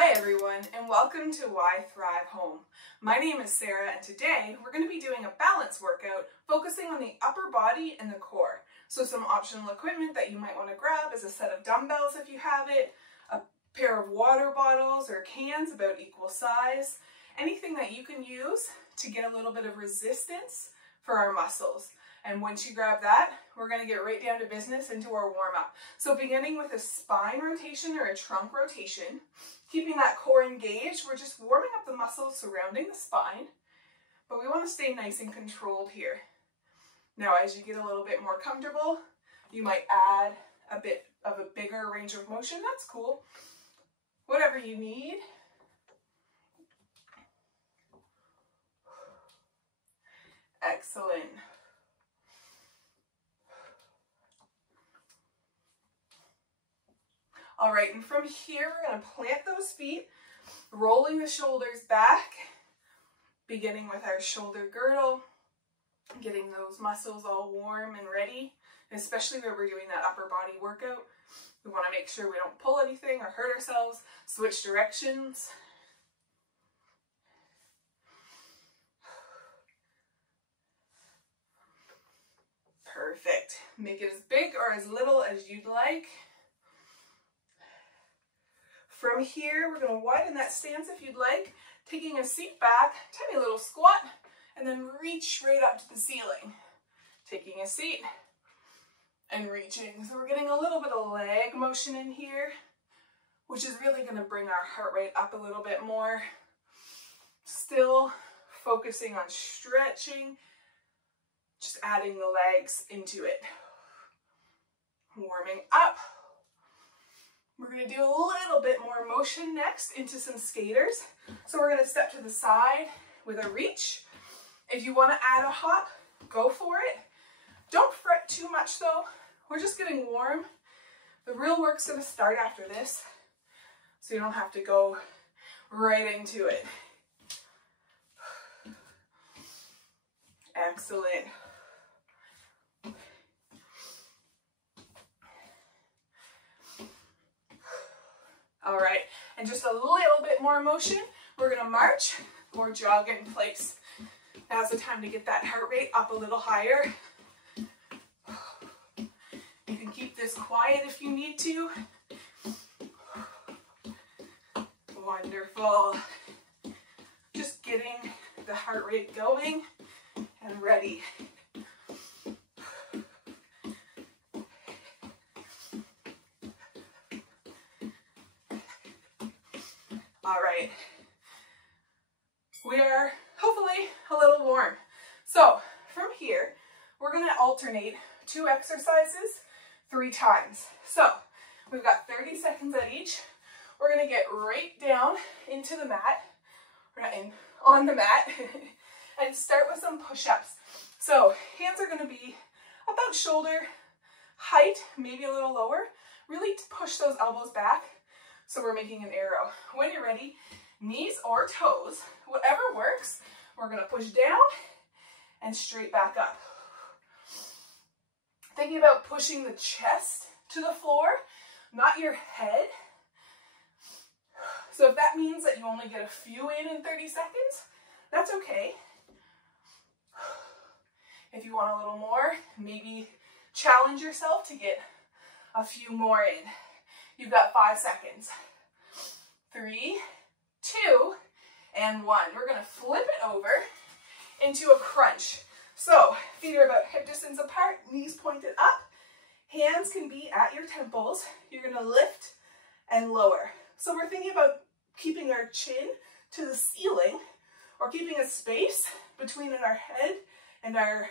Hi everyone, and welcome to Why Thrive Home. My name is Sarah, and today we're going to be doing a balance workout focusing on the upper body and the core. So some optional equipment that you might want to grab is a set of dumbbells if you have it, a pair of water bottles or cans about equal size, anything that you can use to get a little bit of resistance for our muscles. And once you grab that, we're going to get right down to business into our warm-up. So beginning with a spine rotation or a trunk rotation, keeping that core engaged, we're just warming up the muscles surrounding the spine, but we want to stay nice and controlled here. Now, as you get a little bit more comfortable, you might add a bit of a bigger range of motion. That's cool. Whatever you need. Excellent. All right, and from here, we're going to plant those feet, rolling the shoulders back, beginning with our shoulder girdle, getting those muscles all warm and ready, especially when we're doing that upper body workout. We want to make sure we don't pull anything or hurt ourselves. Switch directions. Perfect. Make it as big or as little as you'd like. From here, we're going to widen that stance if you'd like, taking a seat back, tiny little squat, and then reach right up to the ceiling. Taking a seat and reaching. So we're getting a little bit of leg motion in here, which is really going to bring our heart rate up a little bit more. Still focusing on stretching, just adding the legs into it. Warming up. We're going to do a little bit more motion next into some skaters. So we're going to step to the side with a reach. If you want to add a hop, go for it. Don't fret too much though. We're just getting warm. The real work's going to start after this, so you don't have to go right into it. Excellent. All right, and just a little bit more motion. We're gonna march or jog in place. Now's the time to get that heart rate up a little higher. You can keep this quiet if you need to. Wonderful. Just getting the heart rate going and ready. All right, we are hopefully a little warm. So from here, we're going to alternate 2 exercises 3 times. So we've got 30 seconds at each. We're going to get right down into the mat, on the mat, and start with some push-ups. So hands are going to be about shoulder height, maybe a little lower. Really push those elbows back. So we're making an arrow. When you're ready, knees or toes, whatever works, we're gonna push down and straight back up. Thinking about pushing the chest to the floor, not your head. So if that means that you only get a few in 30 seconds, that's okay. If you want a little more, maybe challenge yourself to get a few more in. You've got 5 seconds. 3, 2, and 1. We're going to flip it over into a crunch. So feet are about hip distance apart, knees pointed up. Hands can be at your temples. You're going to lift and lower. So we're thinking about keeping our chin to the ceiling or keeping a space between our head and our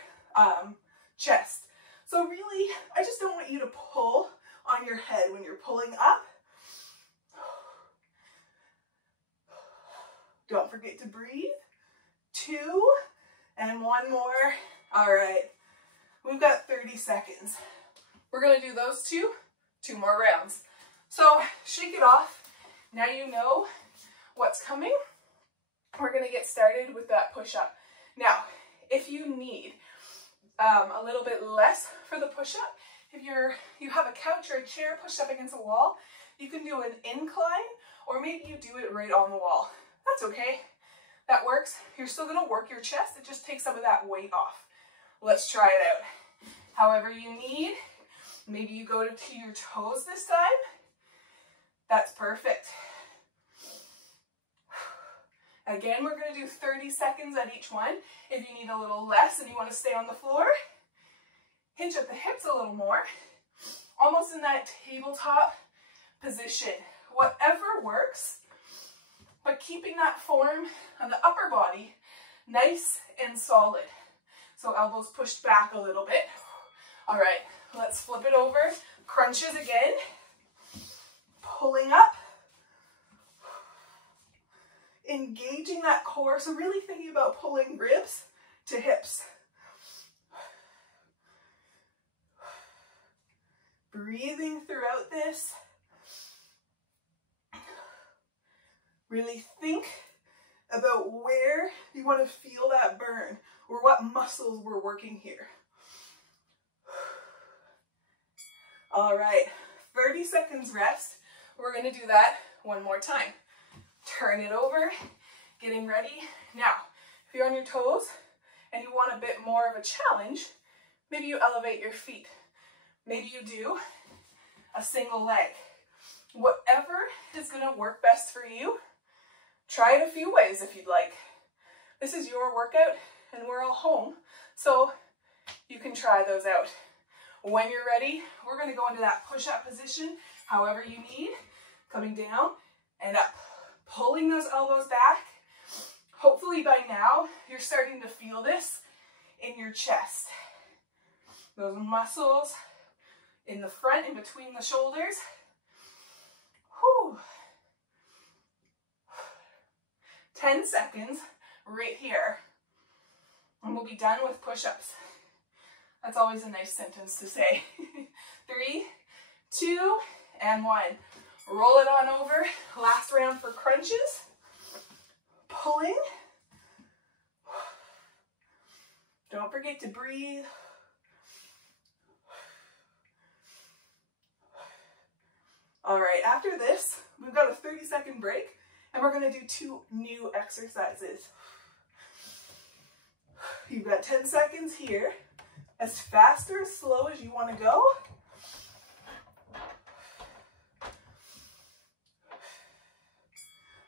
chest. So really, I just don't want you to pull on your head when you're pulling up. Don't forget to breathe. 2, and 1 more. All right, we've got 30 seconds. We're gonna do those 2 more rounds. So shake it off. Now you know what's coming. We're gonna get started with that push-up. Now, if you need a little bit less for the push-up, If you have a couch or a chair pushed up against a wall, you can do an incline, or maybe you do it right on the wall. That's okay. That works. You're still going to work your chest. It just takes some of that weight off. Let's try it out. However you need. Maybe you go to your toes this time. That's perfect. Again, we're going to do 30 seconds at each one. If you need a little less and you want to stay on the floor, hinge at the hips a little more. Almost in that tabletop position. Whatever works, but keeping that form on the upper body nice and solid. So elbows pushed back a little bit. All right, let's flip it over. Crunches again. Pulling up. Engaging that core. So really thinking about pulling ribs to hips. Breathing throughout this. Really think about where you want to feel that burn or what muscles we're working here. All right, 30 seconds rest. We're going to do that one more time. Turn it over, getting ready. Now, if you're on your toes and you want a bit more of a challenge, maybe you elevate your feet. Maybe you do a single leg. Whatever is going to work best for you, try it a few ways if you'd like. This is your workout and we're all home, so you can try those out. When you're ready, we're going to go into that push-up position, however you need, coming down and up, pulling those elbows back. Hopefully by now, you're starting to feel this in your chest. Those muscles in the front, in between the shoulders. Whew. 10 seconds right here, and we'll be done with push-ups. That's always a nice sentence to say. 3, 2, and 1. Roll it on over. Last round for crunches. Pulling. Don't forget to breathe. All right, after this, we've got a 30-second break, and we're going to do 2 new exercises. You've got 10 seconds here. As fast or as slow as you want to go.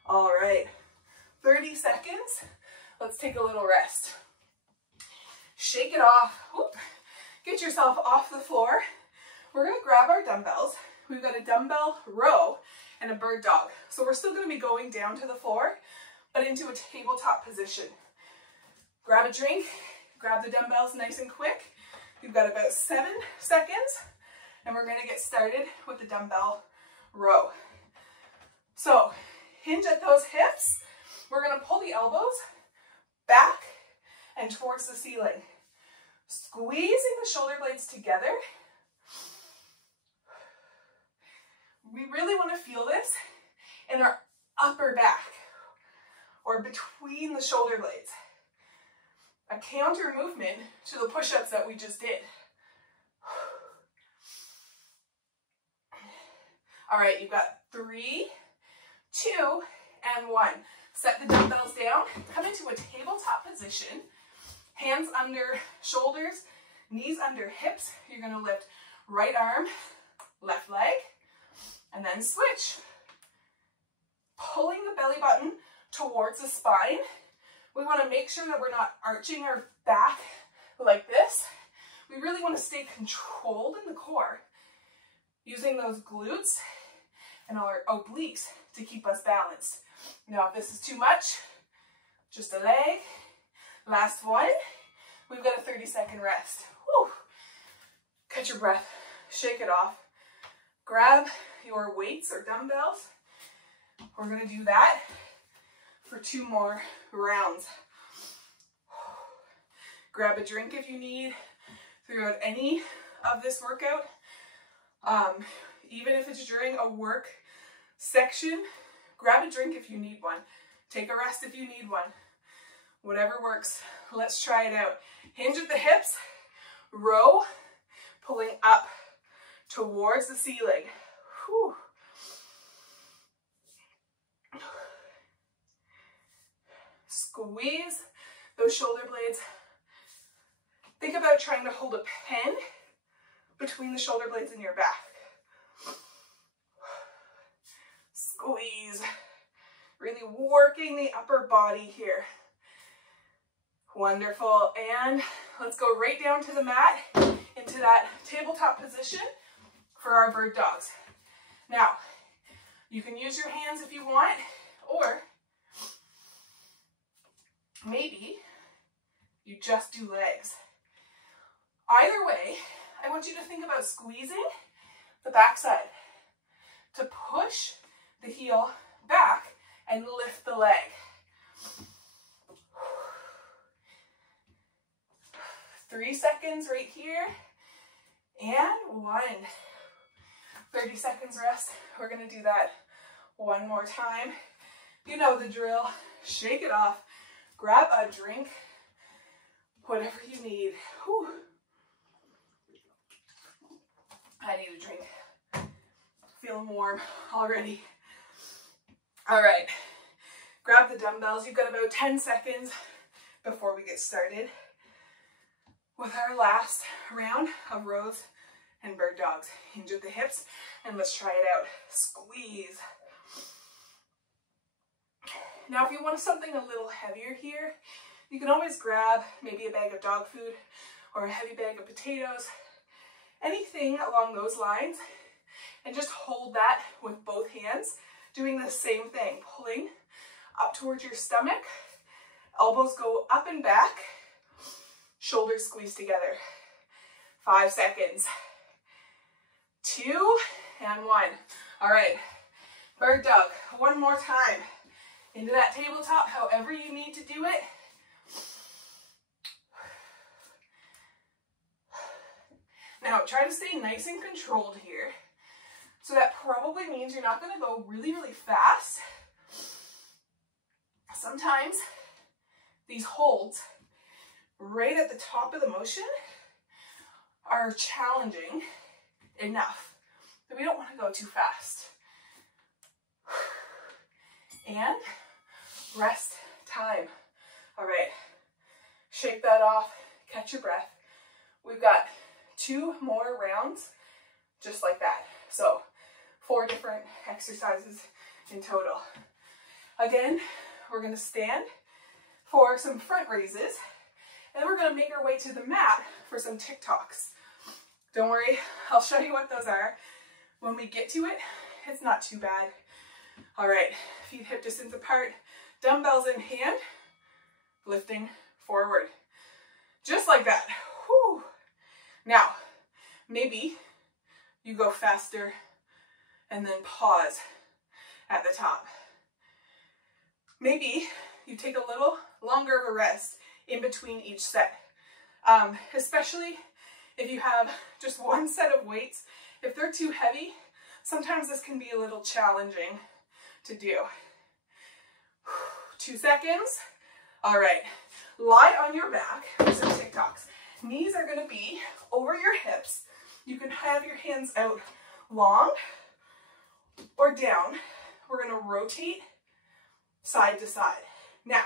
All right, 30 seconds. Let's take a little rest. Shake it off. Whoop. Get yourself off the floor. We're going to grab our dumbbells. We've got a dumbbell row and a bird dog. So we're still going to be going down to the floor, but into a tabletop position. Grab a drink, grab the dumbbells nice and quick. You've got about 7 seconds, and we're going to get started with the dumbbell row. So hinge at those hips. We're going to pull the elbows back and towards the ceiling. Squeezing the shoulder blades together. We really want to feel this in our upper back or between the shoulder blades. A counter movement to the push-ups that we just did. All right, you've got 3, 2, and 1. Set the dumbbells down, come into a tabletop position. Hands under shoulders, knees under hips. You're gonna lift right arm, left leg, and then switch. Pulling the belly button towards the spine. We want to make sure that we're not arching our back like this. We really want to stay controlled in the core, using those glutes and our obliques to keep us balanced. Now, if this is too much, just a leg. Last one. We've got a 30-second rest. Whew. Catch your breath. Shake it off. Grab your weights or dumbbells. We're going to do that for 2 more rounds. Grab a drink if you need throughout any of this workout. Even if it's during a work section, grab a drink if you need one. Take a rest if you need one. Whatever works. Let's try it out. Hinge at the hips, row, pulling up towards the ceiling. Whew. Squeeze those shoulder blades. Think about trying to hold a pen between the shoulder blades in your back. Squeeze. Really working the upper body here. Wonderful. And let's go right down to the mat into that tabletop position for our bird dogs. Now, you can use your hands if you want, or maybe you just do legs. Either way, I want you to think about squeezing the backside to push the heel back and lift the leg. 3 seconds right here, and 1. 30 seconds rest. We're gonna do that one more time. You know the drill. Shake it off. Grab a drink, whatever you need. Whew. I need a drink. Feeling warm already. All right, grab the dumbbells. You've got about 10 seconds before we get started with our last round of rows and bird dogs. Hinge at the hips, and let's try it out. Squeeze. Now, if you want something a little heavier here, you can always grab maybe a bag of dog food or a heavy bag of potatoes, anything along those lines, and just hold that with both hands, doing the same thing, pulling up towards your stomach, elbows go up and back, shoulders squeeze together. 5 seconds. 2 and 1. All right, bird dog, one more time. Into that tabletop, however you need to do it. Now, try to stay nice and controlled here. So that probably means you're not going to go really, really fast. Sometimes these holds right at the top of the motion are challenging enough that we don't want to go too fast. And rest time. All right, shake that off, catch your breath. We've got 2 more rounds just like that. So 4 different exercises in total. Again, we're gonna stand for some front raises, and then we're gonna make our way to the mat for some TikToks. Don't worry, I'll show you what those are. When we get to it, it's not too bad. All right, feet hip distance apart, dumbbells in hand, lifting forward. Just like that. Whew. Now, maybe you go faster and then pause at the top. Maybe you take a little longer of a rest in between each set, especially if you have just one set of weights. If they're too heavy, sometimes this can be a little challenging to do. 2 seconds. All right, lie on your back for some TikToks. Knees are gonna be over your hips. You can have your hands out long or down. We're gonna rotate side to side. Now,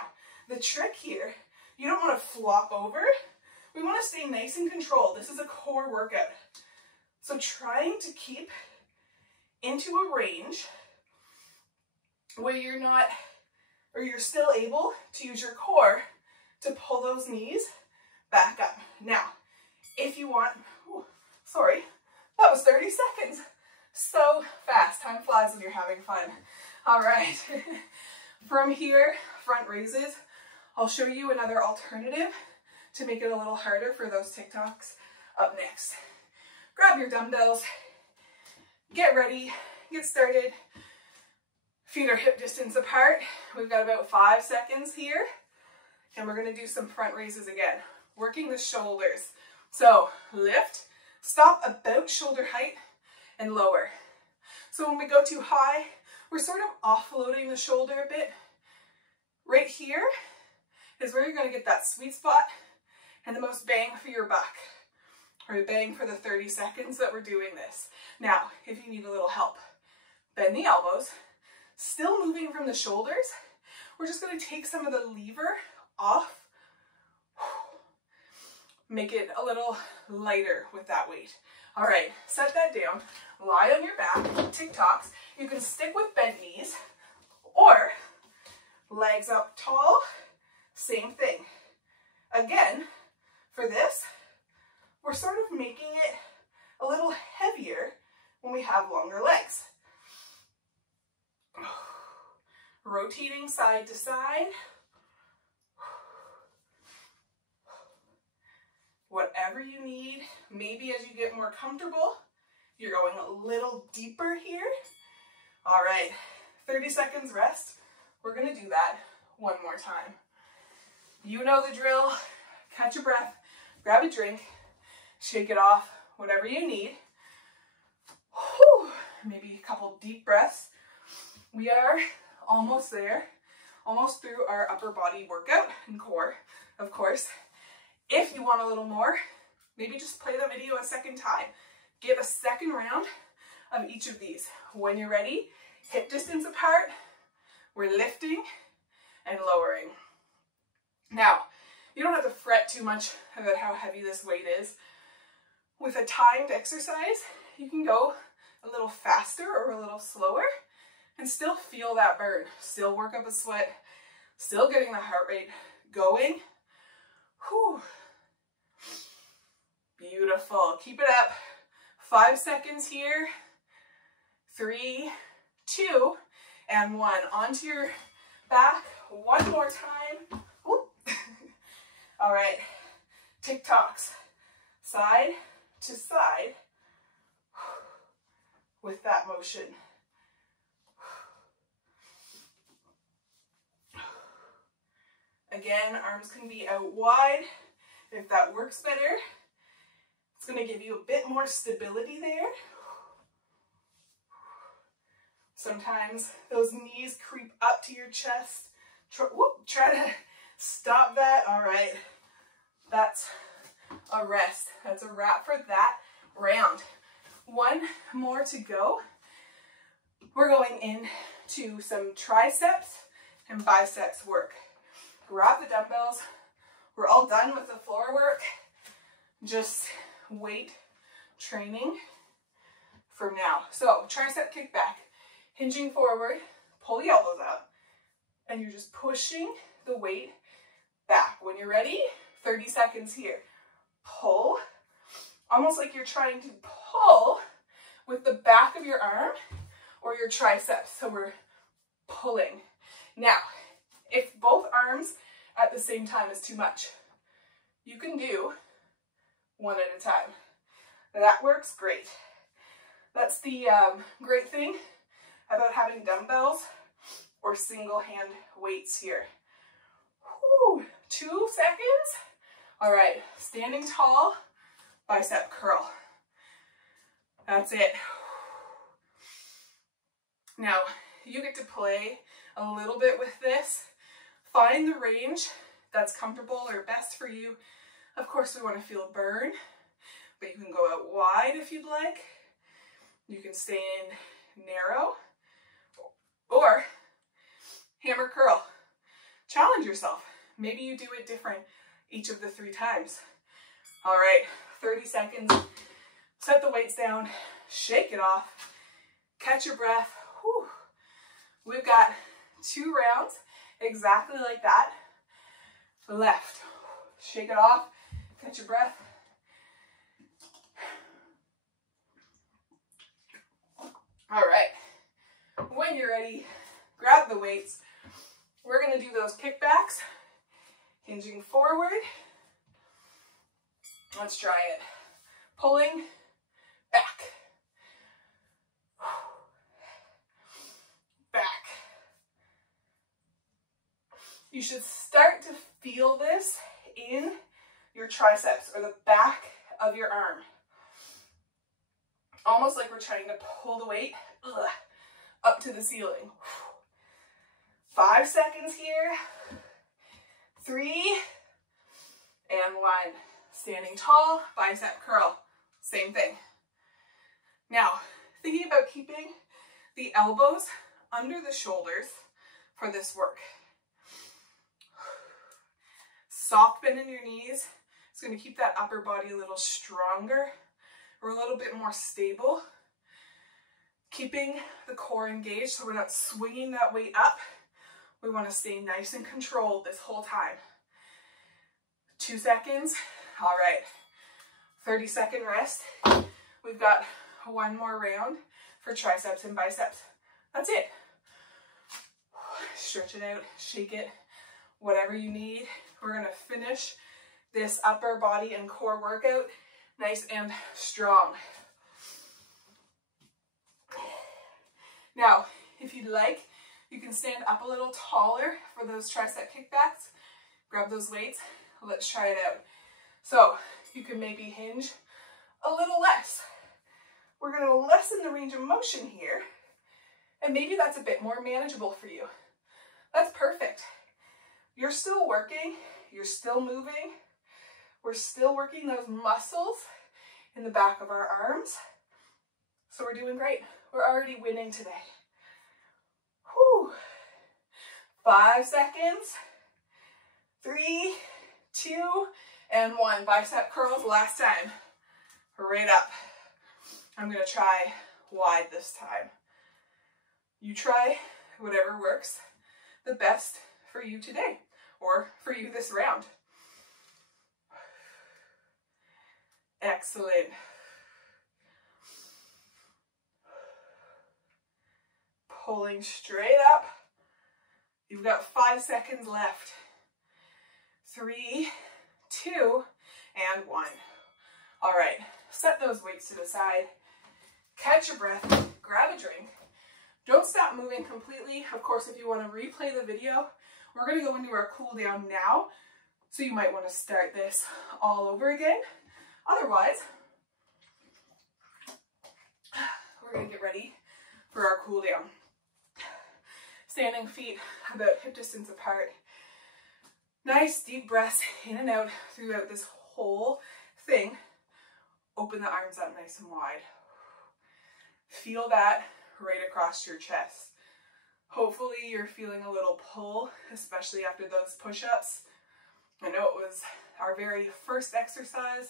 the trick here, you don't wanna flop over. We wanna stay nice and controlled. This is a core workout. So trying to keep into a range where you're not, or you're still able to use your core to pull those knees back up. Now, if you want, sorry, that was 30 seconds. So fast. Time flies when you're having fun. All right. From here, front raises. I'll show you another alternative to make it a little harder for those TikToks up next. Grab your dumbbells, get ready, get started. Feet are hip distance apart. We've got about 5 seconds here, and we're gonna do some front raises again, working the shoulders. So lift, stop about shoulder height, and lower. So when we go too high, we're sort of offloading the shoulder a bit. Right here is where you're gonna get that sweet spot and the most bang for your buck. All right, bang for the 30 seconds that we're doing this. Now, if you need a little help, bend the elbows, still moving from the shoulders. We're just going to take some of the lever off. Make it a little lighter with that weight. All right, set that down, lie on your back, TikToks. You can stick with bent knees or legs up tall, same thing. Again, for this, we're sort of making it a little heavier when we have longer legs. Rotating side to side. Whatever you need. Maybe as you get more comfortable, you're going a little deeper here. All right, 30 seconds rest. We're gonna do that one more time. You know the drill. Catch your breath, grab a drink, shake it off, whatever you need. Whew. Maybe a couple deep breaths. We are almost there, almost through our upper body workout and core, of course. If you want a little more, maybe just play the video a second time. Get a second round of each of these. When you're ready, hip distance apart, we're lifting and lowering. Now, you don't have to fret too much about how heavy this weight is. With a timed exercise, you can go a little faster or a little slower and still feel that burn. Still work up a sweat, still getting the heart rate going. Whew. Beautiful. Keep it up. 5 seconds here. 3, 2, and 1. Onto your back. One more time. Whoop. All right. TikToks. Side to side with that motion. Again, arms can be out wide if that works better. It's going to give you a bit more stability there. Sometimes those knees creep up to your chest. Try to stop that. All right, that's a rest. That's a wrap for that round. One more to go. We're going into some triceps and biceps work. Grab the dumbbells. We're all done with the floor work. Just weight training for now. So tricep kickback, hinging forward, pull the elbows up, and you're just pushing the weight back. When you're ready, 30 seconds here. Pull, almost like you're trying to pull with the back of your arm or your triceps. So we're pulling. Now, if both arms at the same time is too much, you can do one at a time. That works great. That's the great thing about having dumbbells or single hand weights here. Whew, 2 seconds. All right, standing tall, bicep curl. That's it. Now, you get to play a little bit with this. Find the range that's comfortable or best for you. Of course, we want to feel burn, but you can go out wide if you'd like. You can stay in narrow or hammer curl. Challenge yourself. Maybe you do it different each of the 3 times. All right, 30 seconds. Set the weights down, shake it off, catch your breath. Whew. We've got 2 rounds exactly like that. Left, shake it off, catch your breath. All right, when you're ready, grab the weights. We're gonna do those kickbacks, hinging forward. Let's try it. Pulling back. Back. You should start to feel this in your triceps or the back of your arm. Almost like we're trying to pull the weight up to the ceiling. 5 seconds here. 3 and 1. Standing tall, bicep curl. Same thing. Now, thinking about keeping the elbows under the shoulders for this work. Soft bend in your knees. It's going to keep that upper body a little stronger or a little bit more stable. Keeping the core engaged so we're not swinging that weight up. We want to stay nice and controlled this whole time. 2 seconds. All right. 30-second rest. We've got one more round for triceps and biceps. That's it. Stretch it out, shake it, whatever you need. We're going to finish this upper body and core workout nice and strong. Now, if you'd like, you can stand up a little taller for those tricep kickbacks. Grab those weights. Let's try it out. So you can maybe hinge a little less. We're going to lessen the range of motion here, and maybe that's a bit more manageable for you. That's perfect. You're still working. You're still moving. We're still working those muscles in the back of our arms. So we're doing great. We're already winning today. Whew. 5 seconds. 3, 2, and 1. Bicep curls last time. Right up. I'm going to try wide this time. You try whatever works the best for you today or for you this round. Excellent. Pulling straight up. You've got 5 seconds left. 3, 2, and 1. All right, set those weights to the side. Catch your breath, grab a drink. Don't stop moving completely. Of course, if you want to replay the video, we're going to go into our cool down now. So you might want to start this all over again. Otherwise, we're going to get ready for our cool down. Standing feet about hip distance apart. Nice deep breaths in and out throughout this whole thing. Open the arms up nice and wide. Feel that right across your chest. Hopefully you're feeling a little pull, especially after those push-ups. I know it was our very first exercise,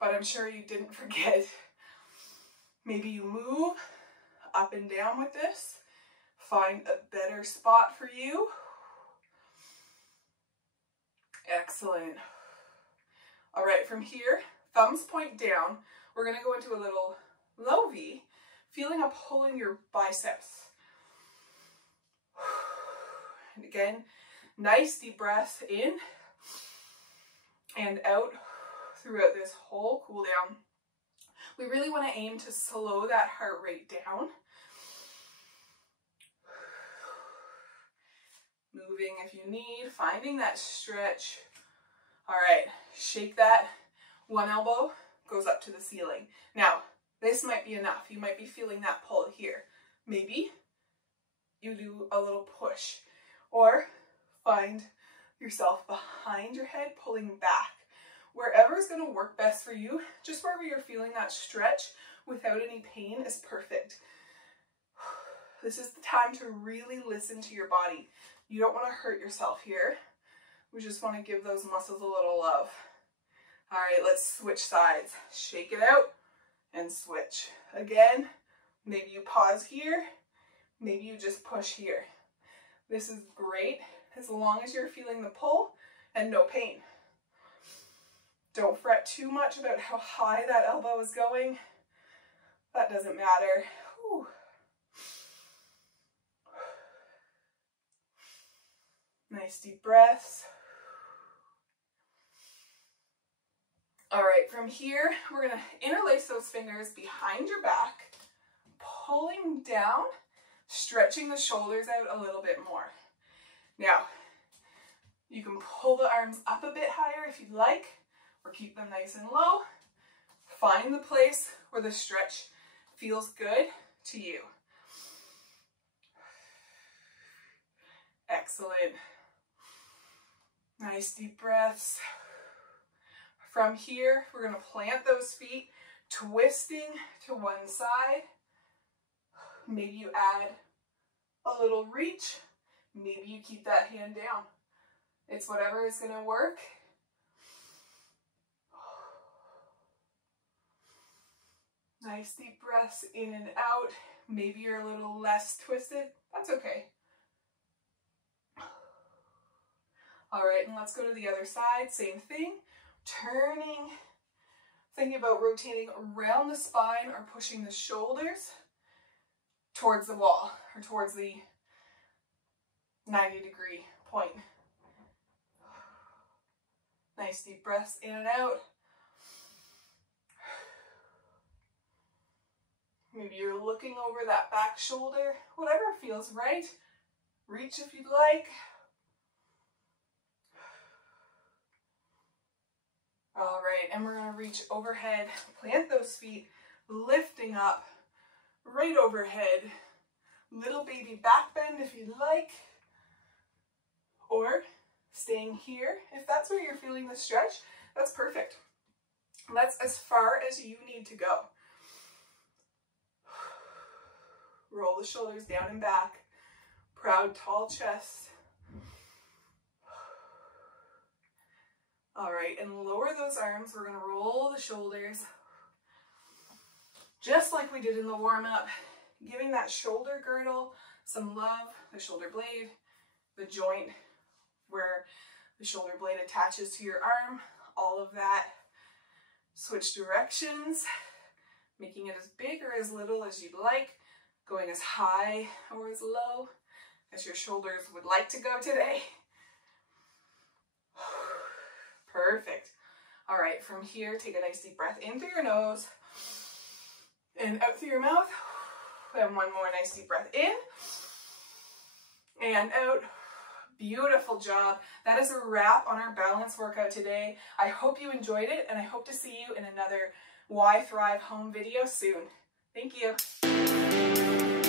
but I'm sure you didn't forget. Maybe you move up and down with this. Find a better spot for you. Excellent. All right, from here, thumbs point down. We're going to go into a little low V, feeling a pull in your biceps. And again, nice deep breaths in and out throughout this whole cool down. We really want to aim to slow that heart rate down. Moving if you need, finding that stretch. All right, shake that. One elbow goes up to the ceiling. Now, this might be enough. You might be feeling that pull here. Maybe you do a little push or find yourself behind your head, pulling back. Wherever is going to work best for you, just wherever you're feeling that stretch without any pain is perfect. This is the time to really listen to your body. You don't want to hurt yourself here. We just want to give those muscles a little love. All right, let's switch sides. Shake it out and switch. Again, maybe you pause here. Maybe you just push here. This is great as long as you're feeling the pull and no pain. Don't fret too much about how high that elbow is going. That doesn't matter. Whew. Nice deep breaths. All right, from here, we're gonna interlace those fingers behind your back, pulling down, stretching the shoulders out a little bit more. Now, you can pull the arms up a bit higher if you'd like, or keep them nice and low. Find the place where the stretch feels good to you. Excellent. Nice deep breaths. From here, we're going to plant those feet, twisting to one side. Maybe you add a little reach. Maybe you keep that hand down. It's whatever is going to work. Nice deep breaths in and out. Maybe you're a little less twisted. That's okay. All right, and let's go to the other side. Same thing. Turning. Thinking about rotating around the spine or pushing the shoulders towards the wall or towards the 90-degree point. Nice deep breaths in and out. Maybe you're looking over that back shoulder, whatever feels right. Reach if you'd like. All right, and we're gonna reach overhead, plant those feet, lifting up, right overhead. Little baby back bend if you'd like, or staying here. If that's where you're feeling the stretch, that's perfect. That's as far as you need to go. Roll the shoulders down and back. Proud, tall chest. All right, and lower those arms. We're gonna roll the shoulders. Just like we did in the warm-up, giving that shoulder girdle some love, the shoulder blade, the joint where the shoulder blade attaches to your arm, all of that. Switch directions, making it as big or as little as you'd like, going as high or as low as your shoulders would like to go today. Perfect. All right, from here, take a nice deep breath in through your nose and out through your mouth. And one more nice deep breath in and out. Beautiful job. That is a wrap on our balance workout today. I hope you enjoyed it, and I hope to see you in another Y Thrive Home video soon. Thank you.